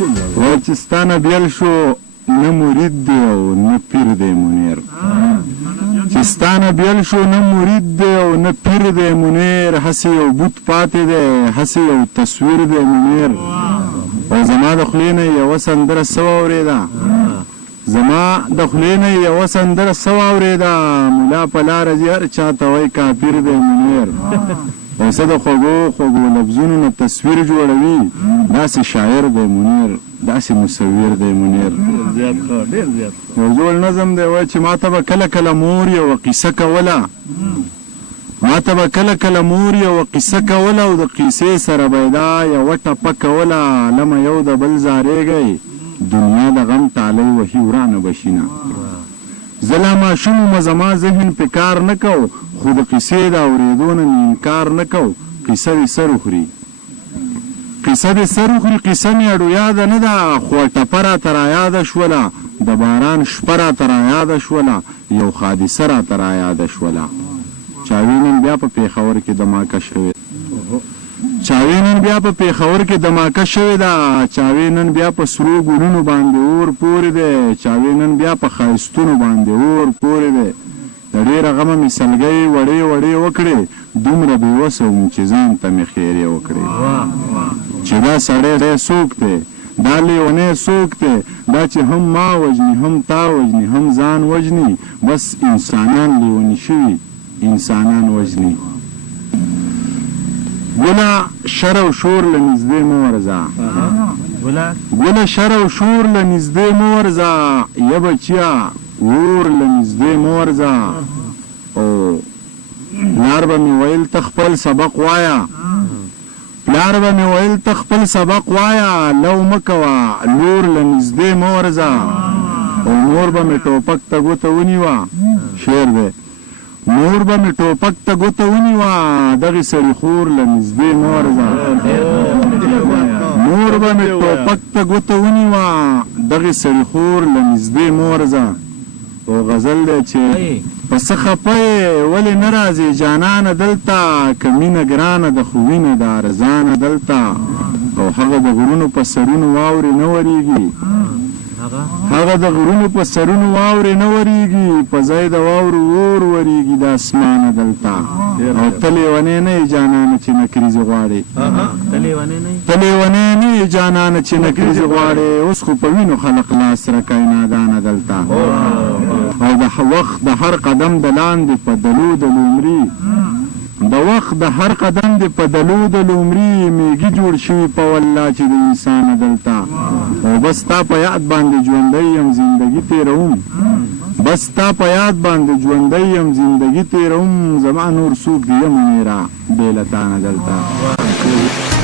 وای چې ستا نه بیل شو نه مرید دی او نه پیر دی منیر چې ستا نه بیل شو نه مرید دی او نه پیر دی منیر هسې یو بوت پاتې دی هسې یو تصویر دی منیر او زما د خولې نه یوه سندره څه واورېده زما د خولې نه یوه سندره څه واورېده ملا په لاره ځي هر چا ته وایي کافر دی منیر او څه د خوږو خوږو لفظونو نه تصویر جوړوي داسې شاعر دی منیر داسې مصور دی منیر یو زوړ نظم دی وایي چې ما ته به کله کله مور یوه قیسه کوله ما ته به کله کله مور یوه قیسه کوله او د قیسې سره به یې دا یوه ټپه کوله لمه یو د بل زارېږئ دنیا د غم تالی وهي ورانه بشینه زه لا ماشوم ومه زما ذهن پې کار نه کو خو د قیسې د اورېدو نه مې انکار نه کو قیسه دې سر وخوري قیسه دې سر وخوري قیسه مې اډو یاده نه ده خو ټپه راته رایاده شوله د باران شپه راته رایاده شوله یو حادثه راته رایاده شوله چاوې نن بیا په پېښور کې دماکه شوې چاوې نن بیا په پېښور کې دماکه شوې ده چاوې نن بیا په سرو ګلونو باندې اور پورې دی چاوې نن بیا په ښایستونو باندې اور پورې دی د ډېره غمه مې سلګۍ وړې وړې وکړې دومره بېوسه وم چې ځان ته مې خیرې وکړې چې دا سړی دی څوک دی دا لیونی څوک دی دا چې هم ما وژني هم تا وژني هم ځان وژني بس انسانان لیوني شوي انسانان وژني ګله شر او شور له نږدې مه ورځه ګله شر او شور له نږدې مه ورځه یا بچیا ور له نږدې مه ورځه او پلار به مې ویل ته خپل سبق وایه پلار به مې ویل ته خپل سبق وایه لو مه کوه لور له نږدې مه ورځه او مور به مې ټوپک ته ګوته ونیوه شعر دی مور به مې ټوپک ته ګوته ونیوه دغې سړي خور له نږدې مه ورځه مور به مې ټوپک ته ګوته ونیوه دغې سړي خور له نږدې مه ورځه او غزل دی چې په څه خفه یې ولې نه راځې جانانه دلته که مینه ګرانه ده خو وینه ده ارزانه دلته او هغه د غرونو په سرونو واورې نه ورېږي هغه د غرونو په سرونو واورې نه ورېږي په ځای د واورو اور ورېږي د اسمانه دلته او ته لیونی نه یې جانانه چې نکریزې غواړې ته لیونی نه یې جانانه چې نکریزې غواړې اوس خو په وینو خلق لاس رکوي نادانه دلته او د وخت د هر قدم د لاندې په دلو د لومري د وخت د هر قدم د په دلو د لومري میږي جوړ شوي په والله چې د انسانه دلته او بس تا په یاد باندې ژوندی یم زندګي تېروم بس تا په یاد باندې ژوندی یم زندګي تېروم زما نور څوک دی یم منیره بې له تا نه دلته